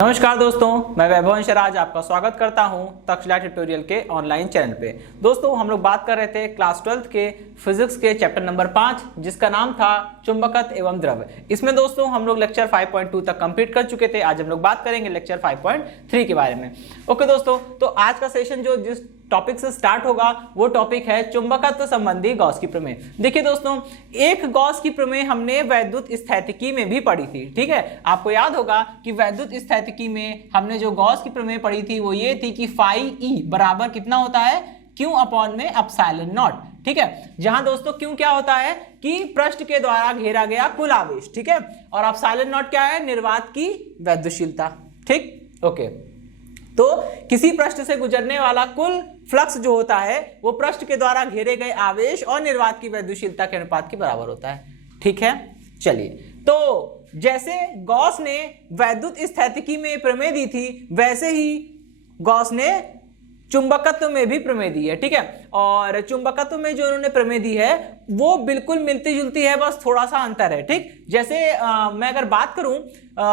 नमस्कार दोस्तों, मैं वैभव अंशराज आपका स्वागत करता हूं तक्षशिला ट्यूटोरियल के ऑनलाइन चैनल पे। दोस्तों, हम लोग बात कर रहे थे क्लास 12th के फिजिक्स के चैप्टर नंबर 5 जिसका नाम था चुंबकत्व एवं द्रव। इसमें दोस्तों हम लोग लेक्चर 5.2 तक कंप्लीट कर चुके थे। आज हम लोग बात करेंगे लेक्चर 5.3 के बारे में। ओके दोस्तों, तो आज का सेशन जो जिस टॉपिक से स्टार्ट होगा वो टॉपिक है चुंबकत्व संबंधी गॉस की प्रमेय। देखिए दोस्तों, एक गॉस की प्रमेय हमने वैद्युत स्थैतिकी में भी पढ़ी थी। ठीक है, आपको याद होगा कि वैद्युत स्थैतिकी में हमने जो गॉस की प्रमेय पढ़ी थी वो ये थी कि फाई ई बराबर कितना होता है, क्यू अपॉन में एप्सिलॉन नॉट। ठीक है, जहां दोस्तों क्यू क्या होता है कि पृष्ठ के द्वारा घेरा गया कुल आवेश। ठीक है, और एप्सिलॉन नॉट क्या है, निर्वात की वैद्युशीलता। ठीक, ओके। तो किसी पृष्ठ से गुजरने वाला कुल फ्लक्स जो होता है वो पृष्ठ के द्वारा घेरे गए आवेश और निर्वात की वैद्युशीलता के अनुपात के बराबर होता है। ठीक है, चलिए, तो जैसे गॉस ने वैद्युत स्थैतिकी में प्रमेय दी थी वैसे ही गॉस ने चुंबकत्व में भी प्रमेय दी है। ठीक है, और चुंबकत्व में जो उन्होंने प्रमेय दी है वो बिल्कुल मिलती जुलती है, बस थोड़ा सा अंतर है। ठीक, जैसे मैं अगर बात करूं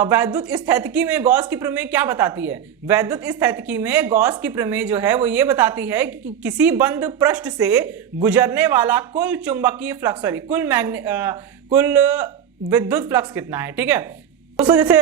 वैद्युत स्थैतिकी में गॉस की प्रमेय क्या बताती है। वैद्युत स्थैतिकी में गॉस की प्रमेय जो है वो ये बताती है कि किसी बंद पृष्ठ से गुजरने वाला कुल चुंबकीय फ्लक्स कुल विद्युत फ्लक्स कितना है। ठीक है दोस्तों, जैसे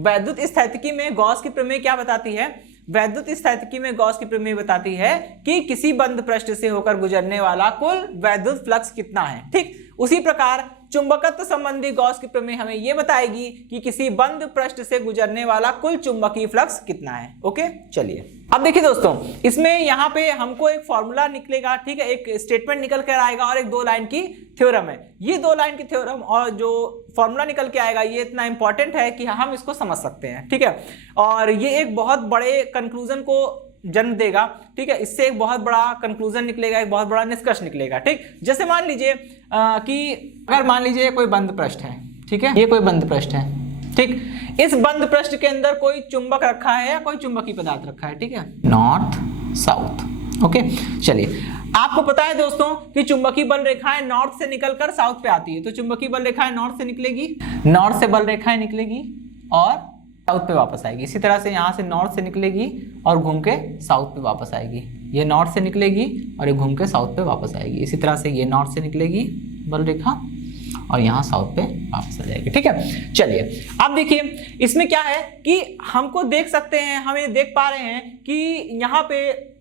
वैद्युत स्थैतिकी में गॉस की प्रमेय क्या बताती है, वैद्युत स्थैतिकी में गॉस की प्रमेय बताती है कि किसी बंद पृष्ठ से होकर गुजरने वाला कुल वैद्युत फ्लक्स कितना है। ठीक, उसी प्रकार चुंबकत्व संबंधी गॉस की प्रमेय हमें यह बताएगी कि किसी बंद पृष्ठ से गुजरने वाला कुल चुंबकीय फ्लक्स कितना है। ओके, चलिए अब देखिए दोस्तों, इसमें यहाँ पे हमको एक फॉर्मूला निकलेगा। ठीक है, एक स्टेटमेंट निकल कर आएगा और एक 2 लाइन की थ्योरम है। ये 2 लाइन की थ्योरम और जो फॉर्मूला निकल के आएगा ये इतना इंपॉर्टेंट है कि हम इसको समझ सकते हैं। ठीक है, और ये एक बहुत बड़े कंक्लूजन को जन्म देगा। ठीक है, इससे एक बहुत बड़ा कंक्लूजन निकलेगा, एक बहुत बड़ा निष्कर्ष निकलेगा। ठीक, जैसे मान लीजिए कि अगर मान लीजिए कोई बंद पृष्ठ है। ठीक है, ये कोई बंद पृष्ठ है। ठीक, इस बंद पृष्ठ के अंदर कोई चुंबक रखा है या कोई चुंबकीय पदार्थ रखा है। ठीक है, नॉर्थ साउथ। ओके, चलिए, आपको पता है दोस्तों कि चुंबकीय बल रेखाएं नॉर्थ से निकलकर साउथ पे आती है। तो चुंबकीय बल रेखाएं नॉर्थ से निकलेगी, नॉर्थ से बल रेखाएं निकलेगी और साउथ पे वापस आएगी। इसी तरह से यहाँ से नॉर्थ से निकलेगी और घूम के साउथ पे वापस आएगी। ये नॉर्थ से निकलेगी और ये घूम के साउथ पे वापस आएगी। इसी तरह से ये नॉर्थ से निकलेगी बल रेखा और यहाँ साउथ पे वापस आ जाएगी। ठीक है, चलिए अब देखिए इसमें क्या है कि हमको देख सकते हैं, हम ये देख पा रहे हैं कि यहाँ पे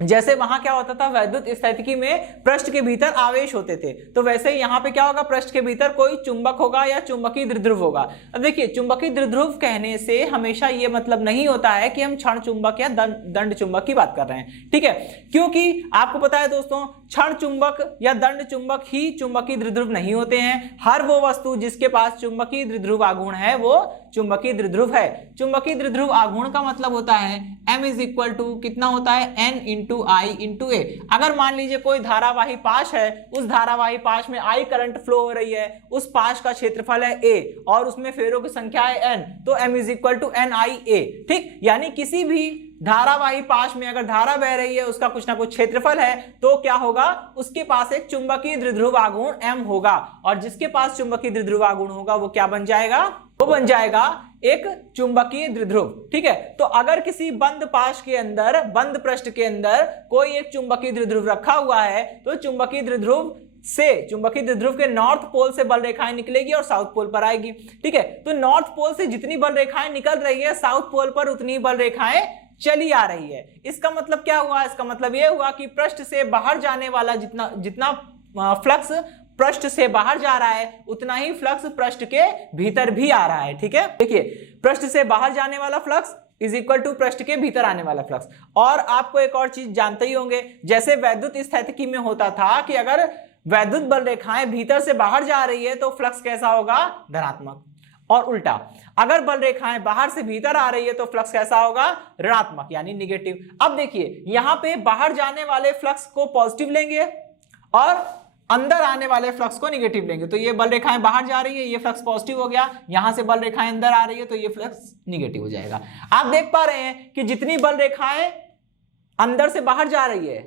जैसे वहां क्या होता था वैद्युत स्थैतिकी में पृष्ठ के भीतर आवेश होते थे, तो वैसे ही यहाँ पे क्या होगा, पृष्ठ के भीतर कोई चुंबक होगा या चुंबकीय द्विध्रुव होगा। अब देखिए, चुंबकीय द्विध्रुव कहने से हमेशा ये मतलब नहीं होता है कि हम क्षण चुंबक या दंड चुंबक की बात कर रहे हैं। ठीक है, क्योंकि आपको पता है दोस्तों क्षण चुंबक या दंड चुंबक ही चुंबकीय द्विध्रुव नहीं होते हैं। हर वो वस्तु जिसके पास चुंबकीय द्विध्रुव आघूर्ण है वो चुंबकीय द्विध्रुव है। चुंबकीय द्विध्रुव आघूर्ण का मतलब होता है m इज इक्वल टू कितना होता है, n इंटू आई इंटू ए। अगर मान लीजिए कोई धारावाही पाश है, उस धारावाही पाश में I करंट फ्लो हो रही है, उस पाश का क्षेत्रफल है a और उसमें फेरों की संख्या है n, तो m is equal to n आई ए। ठीक, यानी किसी भी धारावाही पाश में अगर धारा बह रही है उसका कुछ ना कुछ क्षेत्रफल है तो क्या होगा, उसके पास एक चुंबकीय द्विध्रुव आघूर्ण m होगा और जिसके पास चुंबकीय द्विध्रुव आघूर्ण होगा वो क्या बन जाएगा, वो बन जाएगा एक चुंबकीय द्विध्रुव। ठीक है, तो अगर किसी बंद पाश के अंदर, बंद पृष्ठ के अंदर कोई एक चुंबकीय द्विध्रुव रखा हुआ है तो चुंबकीय द्विध्रुव के नॉर्थ पोल से बल रेखाएं निकलेगी और साउथ पोल पर आएगी। ठीक है, तो नॉर्थ पोल से जितनी बल रेखाएं निकल रही है साउथ पोल पर उतनी बल रेखाएं चली आ रही है। इसका मतलब क्या हुआ, इसका मतलब यह हुआ कि पृष्ठ से बाहर जाने वाला जितना फ्लक्स पृष्ठ से बाहर जा रहा है उतना ही फ्लक्स पृष्ठ के भीतर भी आ रहा है। ठीक है, देखिए पृष्ठ से बाहर जाने वाला फ्लक्स इज इक्वल टू पृष्ठ के भीतर आने वाला फ्लक्स। और आपको एक और चीज जानते ही होंगे, जैसे वैद्युत स्थैतिकी में होता था कि अगर वैद्युत बल रेखाएं भीतर से बाहर जा रही है तो फ्लक्स कैसा होगा, धनात्मक, और उल्टा अगर बल रेखाएं बाहर से भीतर आ रही है तो फ्लक्स कैसा होगा, ऋणात्मक यानी निगेटिव। अब देखिए यहाँ पे बाहर जाने वाले फ्लक्स को पॉजिटिव लेंगे और अंदर आने वाले फ्लक्स को नेगेटिव लेंगे, तो ये बल रेखाएं बाहर जा रही है, ये फ्लक्स पॉजिटिव हो गया, यहां से बल रेखाएं अंदर आ रही है तो ये फ्लक्स नेगेटिव हो जाएगा। आप देख पा रहे हैं कि जितनी बल रेखाएं अंदर से बाहर जा रही है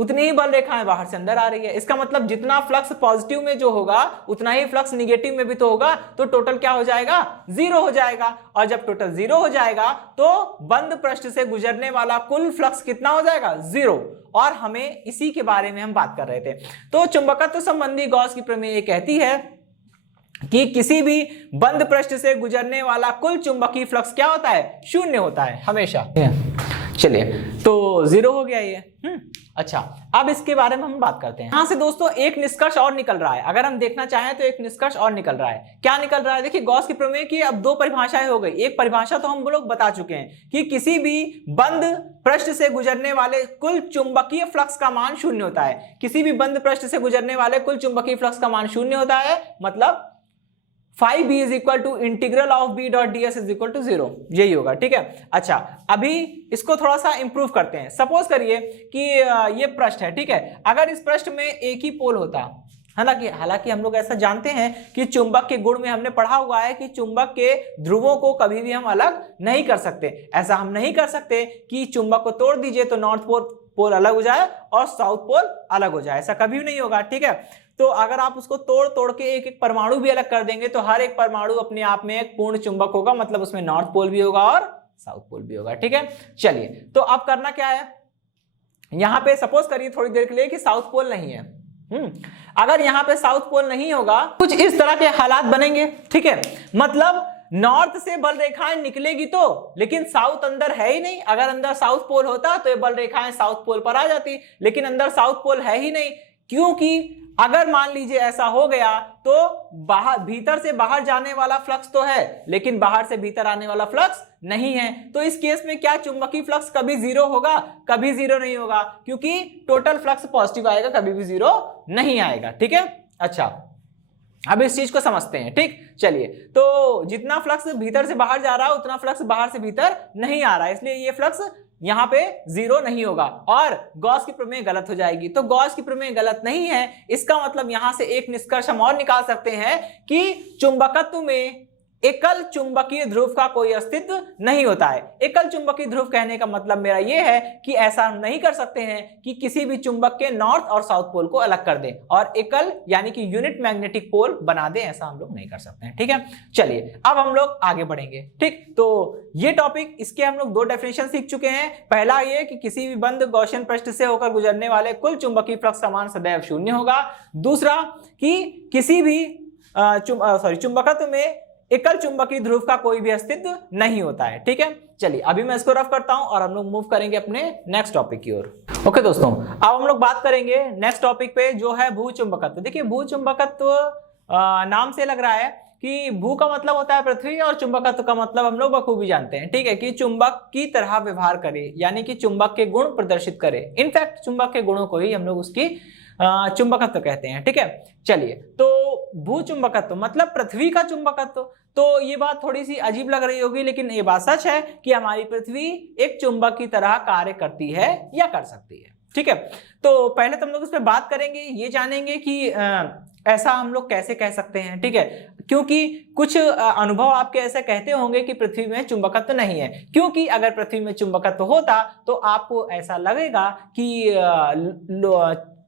उतनी ही बल रेखाएं बाहर से अंदर आ रही है। इसका मतलब जितना फ्लक्स पॉजिटिव में जो होगा उतना ही फ्लक्स निगेटिव में भी तो होगा, तो टोटल क्या हो जाएगा, 0 हो जाएगा। और जब टोटल 0 हो जाएगा तो बंद पृष्ठ से गुजरने वाला कुल फ्लक्स कितना हो जाएगा, 0। और हमें इसी के बारे में हम बात कर रहे थे। तो चुंबकत्व संबंधी गॉस की प्रमेय कहती है कि किसी भी बंद पृष्ठ से गुजरने वाला कुल चुंबकीय फ्लक्स क्या होता है, 0 होता है हमेशा। चलिए, तो 0 हो गया ये। अच्छा, अब इसके बारे में हम बात करते हैं। यहां से दोस्तों एक निष्कर्ष और निकल रहा है, अगर हम देखना चाहें तो एक निष्कर्ष और निकल रहा है। क्या निकल रहा है, देखिए गॉस की प्रमेय की अब 2 परिभाषाएं हो गई। एक परिभाषा तो हम लोग बता चुके हैं कि किसी भी बंद पृष्ठ से गुजरने वाले कुल चुंबकीय फ्लक्स का मान 0 होता है। किसी भी बंद पृष्ठ से गुजरने वाले कुल चुंबकीय फ्लक्स का मान 0 होता है, मतलब phi b is equal to integral of b dot ds is equal to 0, यही होगा। ठीक है, अच्छा अभी इसको थोड़ा सा इंप्रूव करते हैं। सपोज करिए कि ये पृष्ठ है, ठीक है। अगर इस पृष्ठ में एक ही पोल होता, हालांकि हम लोग ऐसा जानते हैं कि चुंबक के गुण में हमने पढ़ा हुआ है कि चुंबक के ध्रुवों को कभी भी हम अलग नहीं कर सकते। ऐसा हम नहीं कर सकते कि चुंबक को तोड़ दीजिए तो नॉर्थ पोल अलग हो जाए और साउथ पोल अलग हो जाए, ऐसा कभी भी नहीं होगा। ठीक है, तो अगर आप उसको तोड़ के एक एक परमाणु भी अलग कर देंगे तो हर एक परमाणु अपने आप में एक पूर्ण चुंबक होगा, मतलब उसमें नॉर्थ पोल भी होगा और साउथ पोल भी होगा। ठीक है, चलिए तो अब करना क्या है, यहां पे सपोज करिए थोड़ी देर के लिए कि साउथ पोल नहीं है। अगर यहां पे साउथ पोल नहीं होगा, कुछ इस तरह के हालात बनेंगे। ठीक है, मतलब नॉर्थ से बल रेखाएं निकलेगी तो, लेकिन साउथ अंदर है ही नहीं। अगर अंदर साउथ पोल होता तो ये बल रेखाएं साउथ पोल पर आ जाती, लेकिन अंदर साउथ पोल है ही नहीं। क्योंकि अगर मान लीजिए ऐसा हो गया तो बाहर भीतर से बाहर जाने वाला फ्लक्स तो है, लेकिन बाहर से भीतर आने वाला फ्लक्स नहीं है। तो इस केस में क्या चुंबकीय फ्लक्स कभी 0 होगा, कभी 0 नहीं होगा, क्योंकि टोटल फ्लक्स पॉजिटिव आएगा, कभी भी 0 नहीं आएगा। ठीक है, अच्छा अब इस चीज को समझते हैं। ठीक, चलिए तो जितना फ्लक्स भीतर से बाहर जा रहा है उतना फ्लक्स बाहर से भीतर नहीं आ रहा है, इसलिए ये फ्लक्स यहां पे 0 नहीं होगा और गॉस की प्रमेय गलत हो जाएगी। तो गॉस की प्रमेय गलत नहीं है, इसका मतलब यहां से एक निष्कर्ष हम और निकाल सकते हैं कि चुंबकत्व में एकल चुंबकीय ध्रुव का कोई अस्तित्व नहीं होता है। एकल चुंबकीय ध्रुव कहने का मतलब मेरा यह है कि ऐसा हम नहीं कर सकते हैं कि किसी भी चुंबक के नॉर्थ और साउथ पोल को अलग कर दें और एकल यानी कि यूनिट मैग्नेटिक पोल बना दें, ऐसा हम लोग नहीं कर सकते हैं। ठीक है, चलिए अब हम लोग आगे बढ़ेंगे। ठीक, तो ये टॉपिक, इसके हम लोग 2 डेफिनेशन सीख चुके हैं। पहला ये कि किसी भी बंद गॉसियन पृष्ठ से होकर गुजरने वाले कुल चुंबकीय फ्लक्स का मान सदैव 0 होगा। दूसरा कि किसी भी चुंबकत्व में एकल चुंबकीय ध्रुव का कोई भी अस्तित्व नहीं होता है। ठीक है, चलिए अभी मैं इसको रफ करता हूं और हम लोग मूव करेंगे अपने नेक्स्ट टॉपिक की ओर। ओके दोस्तों, अब हम लोग बात करेंगे नेक्स्ट टॉपिक पे जो है भूचुंबकत्व। देखिए भूचुंबकत्व नाम से लग रहा है कि भू का मतलब होता है पृथ्वी और चुंबकत्व का मतलब हम लोग बखूबी जानते हैं। ठीक है, कि चुंबक की तरह व्यवहार करे, यानी कि चुंबक के गुण प्रदर्शित करे। इनफैक्ट चुंबक के गुणों को ही हम लोग उसकी चुंबकत्व कहते हैं। ठीक है, चलिए तो भूचुंबकत्व मतलब पृथ्वी का चुंबकत्व। तो ये बात थोड़ी सी अजीब लग रही होगी, लेकिन ये बात सच है कि हमारी पृथ्वी एक चुंबक की तरह कार्य करती है या कर सकती है। ठीक है, तो पहले तो हम लोग इस पर बात करेंगे, ये जानेंगे कि ऐसा हम लोग कैसे कह सकते हैं। ठीक है, क्योंकि कुछ अनुभव आपके ऐसे कहते होंगे कि पृथ्वी में चुंबकत्व नहीं है, क्योंकि अगर पृथ्वी में चुंबकत्व होता तो आपको ऐसा लगेगा कि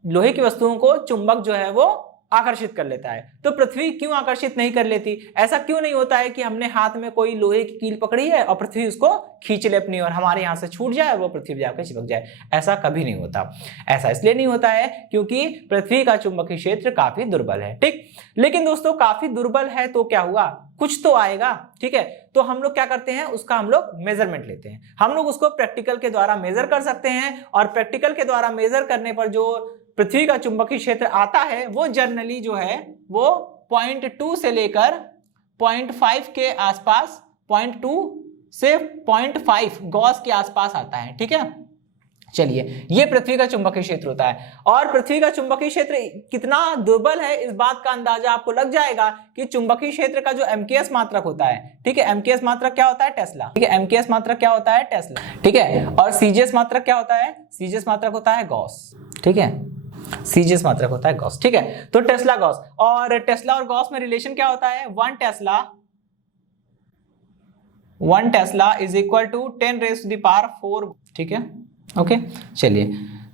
लोहे की वस्तुओं को चुंबक जो है वो आकर्षित कर लेता है। तो पृथ्वी क्यों आकर्षित नहीं कर लेती? ऐसा क्यों नहीं होता है कि हमने हाथ में कोई लोहे की कील पकड़ी है और पृथ्वी उसको खींच ले अपनी और हमारे यहाँ से छूट जाए और वो पृथ्वी जाकर चिपक जाए? ऐसा कभी नहीं होता। ऐसा इसलिए नहीं होता है क्योंकि पृथ्वी का चुंबकीय क्षेत्र काफी दुर्बल है। ठीक, लेकिन दोस्तों काफी दुर्बल है तो क्या हुआ, कुछ तो आएगा। ठीक है, तो हम लोग क्या करते हैं, उसका हम लोग मेजरमेंट लेते हैं। हम लोग उसको प्रैक्टिकल के द्वारा मेजर कर सकते हैं और प्रैक्टिकल के द्वारा मेजर करने पर जो पृथ्वी का चुंबकीय क्षेत्र आता है वो जनरली जो है वो 0.2 से लेकर 0.5 के आसपास, 0.2 से 0.5 गॉस के आसपास आता है। ठीक है, चलिए ये पृथ्वी का चुंबकीय क्षेत्र होता है। और पृथ्वी का चुंबकीय क्षेत्र कितना दुर्बल है इस बात का अंदाजा आपको लग जाएगा कि चुंबकीय क्षेत्र का जो एमकेएस मात्रक होता है, ठीक है, एमकेएस मात्रक क्या होता है, टेस्ला। ठीक है, एमकेएस मात्रक क्या होता है, टेस्ला। ठीक है, और सीजीएस मात्रक क्या होता है, सीजीएस मात्रक होता है गॉस। ठीक है, सीजीएस मात्रक होता है गॉस। ठीक है, तो टेस्ला गॉस, और टेस्ला और गॉस में रिलेशन क्या होता है, 1 टेस्ला इज इक्वल टू 10⁴ ठीक है, ओके। चलिए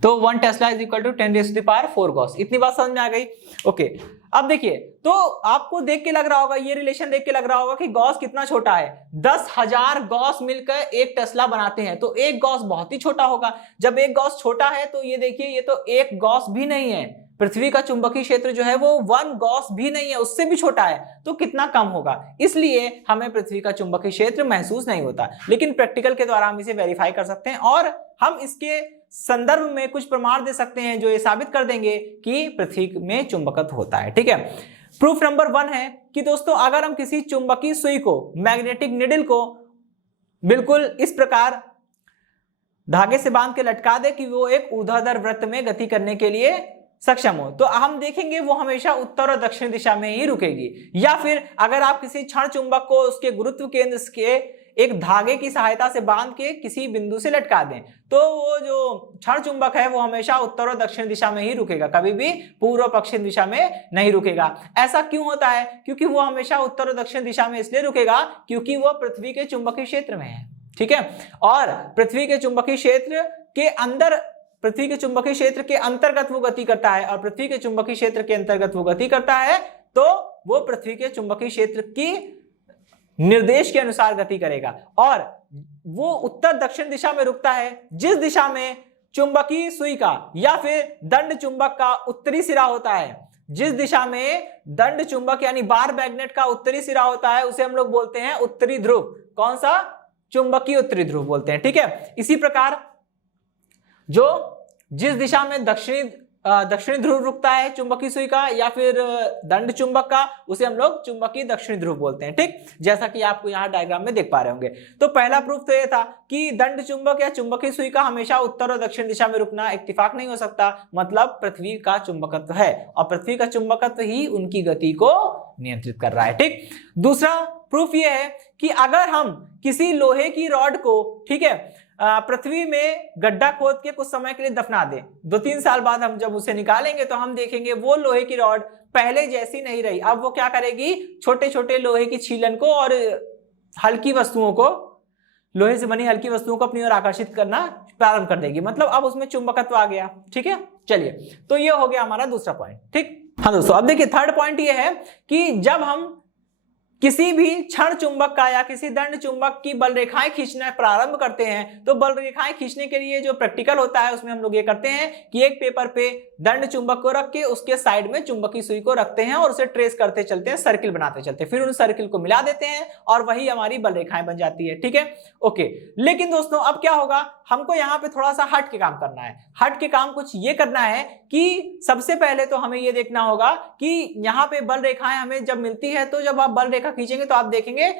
तो 1 tesla is equal to 10⁴ gauss. इतनी बात समझ में आ गई? ओके, अब देखिए, तो आपको देख के लग रहा होगा, ये रिलेशन देख के लग रहा होगा कि गॉस कितना छोटा है। 10,000 गॉस मिलकर एक टेस्ला बनाते हैं, तो एक गॉस बहुत ही छोटा होगा। जब एक गॉस छोटा है तो ये देखिए, ये तो एक गॉस भी नहीं है। पृथ्वी का चुंबकीय क्षेत्र जो है वो 1 गॉस भी नहीं है, उससे भी छोटा है, तो कितना कम होगा। इसलिए हमें पृथ्वी का चुंबकीय क्षेत्र महसूस नहीं होता, लेकिन प्रैक्टिकल के द्वारा हम इसे वेरीफाई कर सकते हैं और हम इसके संदर्भ में कुछ प्रमाण दे सकते हैं जो ये साबित कर देंगे कि पृथ्वी में चुंबकत्व होता है। ठीक है, प्रूफ नंबर 1 है कि दोस्तों, अगर हम किसी चुंबकीय सुई को, मैग्नेटिक निडल को बिल्कुल इस प्रकार धागे से बांध के लटका दे कि वो एक ऊर्ध्वाधर वृत्त में गति करने के लिए सक्षम हो, तो हम देखेंगे वो हमेशा उत्तर और दक्षिण दिशा में ही रुकेगी। या फिर अगर आप किसी क्षण चुंबक को उसके गुरुत्व केंद्र के एक धागे की सहायता से बांध के किसी बिंदु से लटका दें, तो वो जो क्षण चुंबक है वो हमेशा उत्तर और दक्षिण दिशा में ही रुकेगा, कभी भी पूर्व पश्चिम दिशा में नहीं रुकेगा। ऐसा क्यों होता है? क्योंकि वो हमेशा उत्तर और दक्षिण दिशा में इसलिए रुकेगा क्योंकि वो पृथ्वी के चुंबकीय क्षेत्र में है। ठीक है, और पृथ्वी के चुंबकीय क्षेत्र के अंदर, पृथ्वी के चुंबकीय क्षेत्र के अंतर्गत वो गति करता है, और पृथ्वी के चुंबकीय क्षेत्र के अंतर्गत वो गति करता है, तो वो पृथ्वी के चुंबकीय क्षेत्र की निर्देश के अनुसार गति करेगा, और वो उत्तर दक्षिण दिशा में रुकता है जिस दिशा में चुंबकीय सुई का या फिर दंड चुंबक का उत्तरी सिरा होता है। जिस दिशा में दंड चुंबक यानी बार मैग्नेट का उत्तरी सिरा होता है उसे हम लोग बोलते हैं उत्तरी ध्रुव। कौन सा? चुंबकीय उत्तरी ध्रुव बोलते हैं। ठीक है, इसी प्रकार जो जिस दिशा में दक्षिणी ध्रुव रुकता है चुंबकीय सुई का या फिर दंड चुंबक का, उसे हम लोग चुंबकीय दक्षिणी ध्रुव बोलते हैं। ठीक, जैसा कि आपको यहाँ डायग्राम में देख पा रहे होंगे। तो पहला प्रूफ तो ये था कि दंड चुंबक या चुंबकीय सुई का हमेशा उत्तर और दक्षिण दिशा में रुकना इत्तेफाक नहीं हो सकता, मतलब पृथ्वी का चुंबकत्व है, और पृथ्वी का चुंबकत्व ही उनकी गति को नियंत्रित कर रहा है। ठीक, दूसरा प्रूफ ये है कि अगर हम किसी लोहे की रॉड को, ठीक है, पृथ्वी में गड्ढा खोद के कुछ समय के लिए दफना दें, 2-3 साल बाद हम जब उसे निकालेंगे तो हम देखेंगे वो लोहे की रॉड पहले जैसी नहीं रही। अब वो क्या करेगी? छोटे छोटे लोहे की छीलन को और हल्की वस्तुओं को, लोहे से बनी हल्की वस्तुओं को अपनी ओर आकर्षित करना प्रारंभ कर देगी, मतलब अब उसमें चुंबकत्व आ गया। ठीक है, चलिए, तो ये हो गया हमारा दूसरा पॉइंट। ठीक, हाँ दोस्तों, अब देखिए थर्ड पॉइंट ये है कि जब हम किसी भी क्षण चुंबक का या किसी दंड चुंबक की बल रेखाएं खींचना प्रारंभ करते हैं, तो बल रेखाएं खींचने के लिए जो प्रैक्टिकल होता है उसमें हम लोग ये करते हैं कि एक पेपर पे दंड चुंबक को रख के उसके साइड में चुंबकीय सुई को रखते हैं और उसे ट्रेस करते चलते हैं, सर्किल बनाते चलते हैं, फिर उन सर्किल को मिला देते हैं और वही हमारी बल रेखाएं बन जाती है। ठीक है, ओके। लेकिन दोस्तों अब क्या होगा, हमको यहाँ पे थोड़ा सा हट के काम करना है। हट के काम कुछ ये करना है कि सबसे पहले तो हमें ये देखना होगा कि यहाँ पे बल रेखाएं हमें जब मिलती है, तो जब आप बल रेखा खींचेंगे तो आप देखेंगे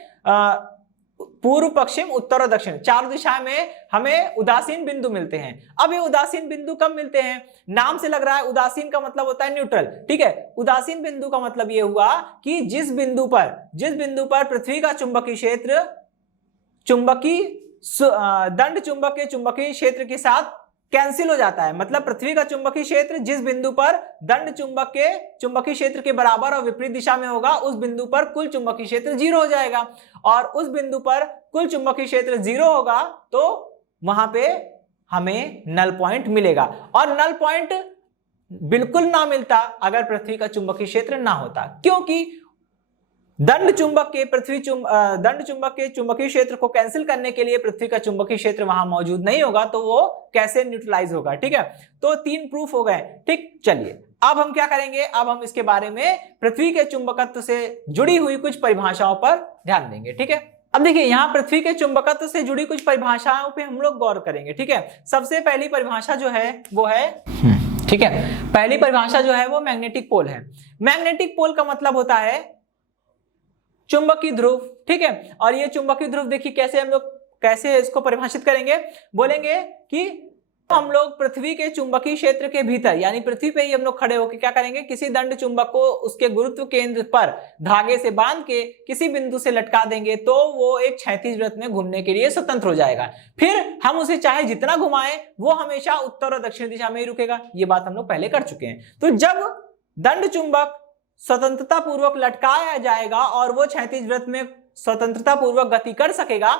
पूर्व, पश्चिम, उत्तर और दक्षिण, चार दिशा में हमें उदासीन बिंदु मिलते हैं। अब ये उदासीन बिंदु कब मिलते हैं? नाम से लग रहा है उदासीन का मतलब होता है न्यूट्रल। ठीक है, उदासीन बिंदु का मतलब ये हुआ कि जिस बिंदु पर पृथ्वी का चुंबकीय क्षेत्र दंड चुंबक के चुंबकीय क्षेत्र के साथ कैंसिल हो जाता है, मतलब पृथ्वी का चुंबकीय क्षेत्र जिस बिंदु पर दंड चुंबक के चुंबकीय क्षेत्र के बराबर और विपरीत दिशा में होगा, उस बिंदु पर कुल चुंबकीय क्षेत्र 0 हो जाएगा, और उस बिंदु पर कुल चुंबकीय क्षेत्र 0 होगा तो वहां पे हमें नल पॉइंट मिलेगा। और नल पॉइंट बिल्कुल ना मिलता अगर पृथ्वी का चुंबकीय क्षेत्र ना होता, क्योंकि दंड चुंबक के चुंबकीय क्षेत्र को कैंसिल करने के लिए पृथ्वी का चुंबकीय क्षेत्र वहां मौजूद नहीं होगा, तो वो कैसे न्यूट्रलाइज होगा। ठीक है, तो 3 प्रूफ हो गए। ठीक, चलिए अब हम क्या करेंगे, अब हम इसके बारे में पृथ्वी के चुंबकत्व से जुड़ी हुई कुछ परिभाषाओं पर ध्यान देंगे। ठीक है, अब देखिए यहाँ पृथ्वी के चुंबकत्व से जुड़ी कुछ परिभाषाओं पे हम लोग गौर करेंगे। ठीक है, सबसे पहली परिभाषा जो है वो है, ठीक है, पहली परिभाषा जो है वो मैग्नेटिक पोल है। मैग्नेटिक पोल का मतलब होता है चुंबकीय ध्रुव। ठीक है, और ये चुंबकीय ध्रुव देखिए कैसे इसको परिभाषित करेंगे, बोलेंगे कि हम लोग पृथ्वी के चुंबकीय क्षेत्र के भीतर, यानी पृथ्वी पे ही हम लोग खड़े होकर क्या करेंगे, किसी दंड चुंबक को उसके गुरुत्व केंद्र पर धागे से बांध के किसी बिंदु से लटका देंगे तो वो एक क्षैतिज वृत्त में घूमने के लिए स्वतंत्र हो जाएगा। फिर हम उसे चाहे जितना घुमाएं वो हमेशा उत्तर और दक्षिण दिशा में ही रुकेगा। ये बात हम लोग पहले कर चुके हैं। तो जब दंड चुंबक स्वतंत्रता पूर्वक लटकाया जाएगा और वो क्षैतिज वृत्त में स्वतंत्रता पूर्वक गति कर सकेगा,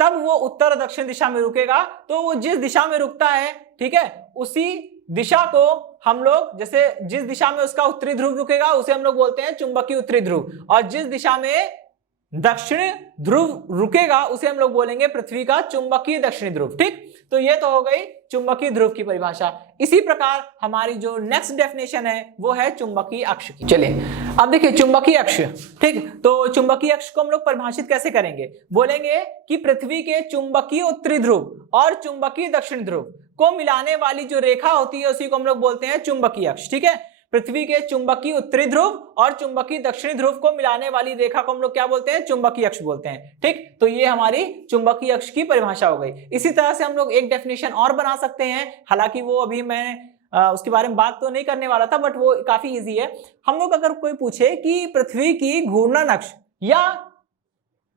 तब वो उत्तर और दक्षिण दिशा में रुकेगा। तो वो जिस दिशा में रुकता है, ठीक है, उसी दिशा को हम लोग, जैसे जिस दिशा में उसका उत्तरी ध्रुव रुकेगा उसे हम लोग बोलते हैं चुंबकीय उत्तरी ध्रुव, और जिस दिशा में दक्षिणी ध्रुव रुकेगा उसे हम लोग बोलेंगे पृथ्वी का चुंबकीय दक्षिणी ध्रुव। ठीक, तो ये तो हो गई चुंबकीय ध्रुव की परिभाषा। इसी प्रकार हमारी जो नेक्स्ट डेफिनेशन है वो है चुंबकीय अक्ष की। चलिए अब देखिए चुंबकीय अक्ष। ठीक, तो चुंबकीय अक्ष को हम लोग परिभाषित कैसे करेंगे? बोलेंगे कि पृथ्वी के चुंबकीय उत्तरी ध्रुव और चुंबकीय दक्षिण ध्रुव को मिलाने वाली जो रेखा होती है उसी को हम लोग बोलते हैं चुंबकीय अक्ष। ठीक है, पृथ्वी के चुंबकीय उत्तरी ध्रुव और चुंबकीय दक्षिणी ध्रुव को मिलाने वाली रेखा को हम लोग क्या बोलते हैं? चुंबकीय अक्ष बोलते हैं। ठीक, तो ये हमारी चुंबकीय अक्ष की परिभाषा हो गई। इसी तरह से हम लोग एक डेफिनेशन और बना सकते हैं, हालांकि वो अभी मैं उसके बारे में बात तो नहीं करने वाला था, बट वो काफी इजी है। हम लोग अगर कोई पूछे कि पृथ्वी की घूर्णन अक्ष या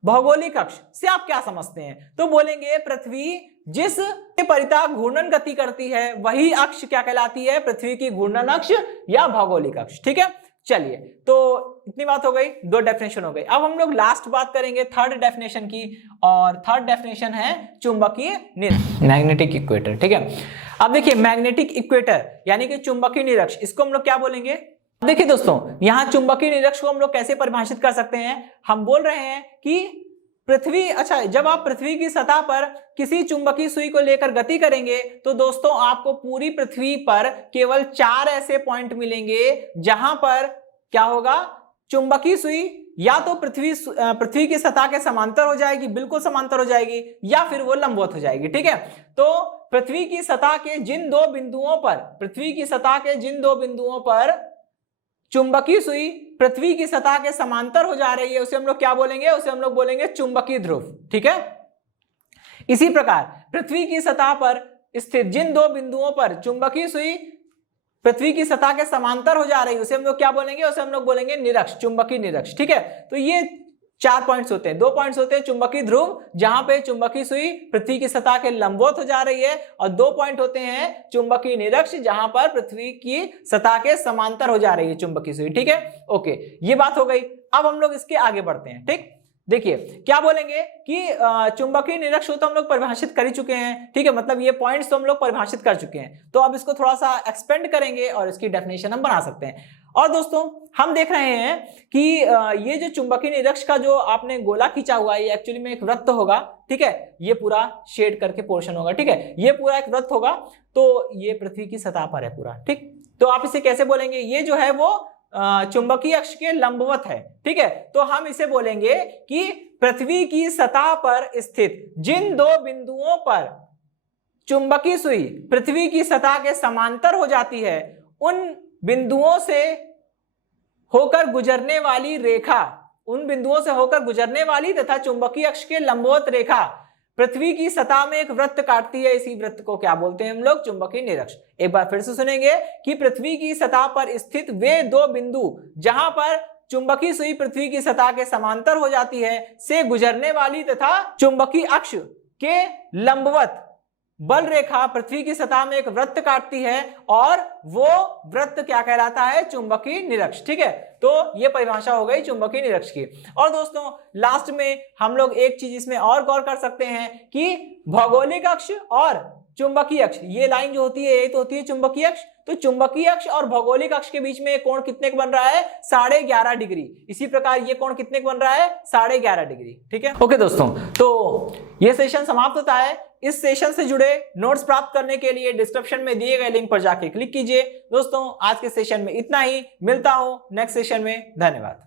भौगोलिक अक्ष से आप क्या समझते हैं, तो बोलेंगे पृथ्वी जिस के परिताप घूर्णन गति करती है वही अक्ष क्या कहलाती है? पृथ्वी की घूर्णन अक्ष या भौगोलिक अक्ष। ठीक है, चलिए तो इतनी बात हो गई, दो डेफिनेशन हो गई। अब हम लोग लास्ट बात करेंगे थर्ड डेफिनेशन की, और थर्ड डेफिनेशन है चुंबकीय मैग्नेटिक इक्वेटर। ठीक है, अब देखिए मैग्नेटिक इक्वेटर यानी कि चुंबकीय निरक्ष, इसको हम लोग क्या बोलेंगे? देखिए दोस्तों, यहां चुंबकीय निरक्ष को हम लोग कैसे परिभाषित कर सकते हैं? हम बोल रहे हैं कि पृथ्वी, अच्छा, जब आप पृथ्वी की सतह पर किसी चुंबकीय सुई को लेकर गति करेंगे तो दोस्तों आपको पूरी पृथ्वी पर केवल 4 ऐसे पॉइंट मिलेंगे जहां पर क्या होगा? चुंबकीय सुई या तो पृथ्वी की सतह के समांतर हो जाएगी, बिल्कुल समांतर हो जाएगी, या फिर वो लंबवत हो जाएगी। ठीक है, तो पृथ्वी की सतह के जिन दो बिंदुओं पर, पृथ्वी की सतह के जिन दो बिंदुओं पर चुंबकीय सुई पृथ्वी की सतह के समांतर हो जा रही है उसे हम लोग क्या बोलेंगे? उसे हम लोग बोलेंगे चुंबकीय ध्रुव। ठीक है, इसी प्रकार पृथ्वी की सतह पर स्थित जिन दो बिंदुओं पर चुंबकीय सुई पृथ्वी की सतह के समांतर हो जा रही है उसे हम लोग क्या बोलेंगे? उसे हम लोग बोलेंगे निरक्ष, चुंबकीय निरक्ष। ठीक है, तो ये 4 पॉइंट्स होते हैं। 2 पॉइंट्स होते हैं चुंबकीय ध्रुव जहां पे चुंबकीय सुई पृथ्वी की सतह के लंबवत हो जा रही है, और 2 पॉइंट होते हैं चुंबकीय निरक्ष जहां पर पृथ्वी की सतह के समांतर हो जा रही है चुंबकीय सुई। ठीक है, ओके, ये बात हो गई। अब हम लोग इसके आगे बढ़ते हैं। ठीक, देखिए क्या बोलेंगे कि चुंबकीय निरक्ष तो हम लोग परिभाषित कर ही चुके हैं। ठीक है, मतलब ये पॉइंट्स तो हम लोग परिभाषित कर चुके हैं, तो अब इसको थोड़ा सा एक्सपेंड करेंगे और इसकी डेफिनेशन हम बना सकते हैं। और दोस्तों हम देख रहे हैं कि ये जो चुंबकीय निरक्ष का जो आपने गोला खींचा हुआ है ये एक्चुअली में एक वृत्त होगा। ठीक है, ये पूरा शेड करके पोर्शन होगा। ठीक है, ये पूरा एक वृत्त होगा, तो ये पृथ्वी की सतह पर है पूरा। ठीक, तो आप इसे कैसे बोलेंगे? ये जो है वो चुंबकीय अक्ष के लंबवत है। ठीक है, तो हम इसे बोलेंगे कि पृथ्वी की सतह पर स्थित जिन दो बिंदुओं पर चुंबकीय सुई पृथ्वी की सतह के समांतर हो जाती है उन बिंदुओं से होकर गुजरने वाली रेखा, उन बिंदुओं से होकर गुजरने वाली तथा चुंबकीय अक्ष के लंबवत रेखा पृथ्वी की सतह में एक वृत्त काटती है। इसी वृत्त को क्या बोलते हैं हम लोग? चुंबकीय निरक्ष। एक बार फिर से सुनेंगे कि पृथ्वी की सतह पर स्थित वे दो बिंदु जहां पर चुंबकीय सुई पृथ्वी की सतह के समांतर हो जाती है से गुजरने वाली तथा चुंबकीय अक्ष के लंबवत बल रेखा पृथ्वी की सतह में एक वृत्त काटती है, और वो वृत्त क्या कहलाता है? चुंबकीय निरक्ष। ठीक है, तो ये परिभाषा हो गई चुंबकीय निरक्ष की। और दोस्तों लास्ट में हम लोग एक चीज इसमें और गौर कर सकते हैं कि भौगोलिक अक्ष और चुंबकीय अक्ष, ये लाइन जो होती है ये तो होती है चुंबकीय अक्ष, तो चुंबकीय अक्ष और भौगोलिक अक्ष के बीच में कोण कितने का बन रहा है? 11.5 डिग्री। इसी प्रकार ये कोण कितने का बन रहा है? 11.5 डिग्री। ठीक है, ओके दोस्तों, तो ये सेशन समाप्त होता है। इस सेशन से जुड़े नोट्स प्राप्त करने के लिए डिस्क्रिप्शन में दिए गए लिंक पर जाके क्लिक कीजिए। दोस्तों आज के सेशन में इतना ही, मिलता हूं नेक्स्ट सेशन में। धन्यवाद।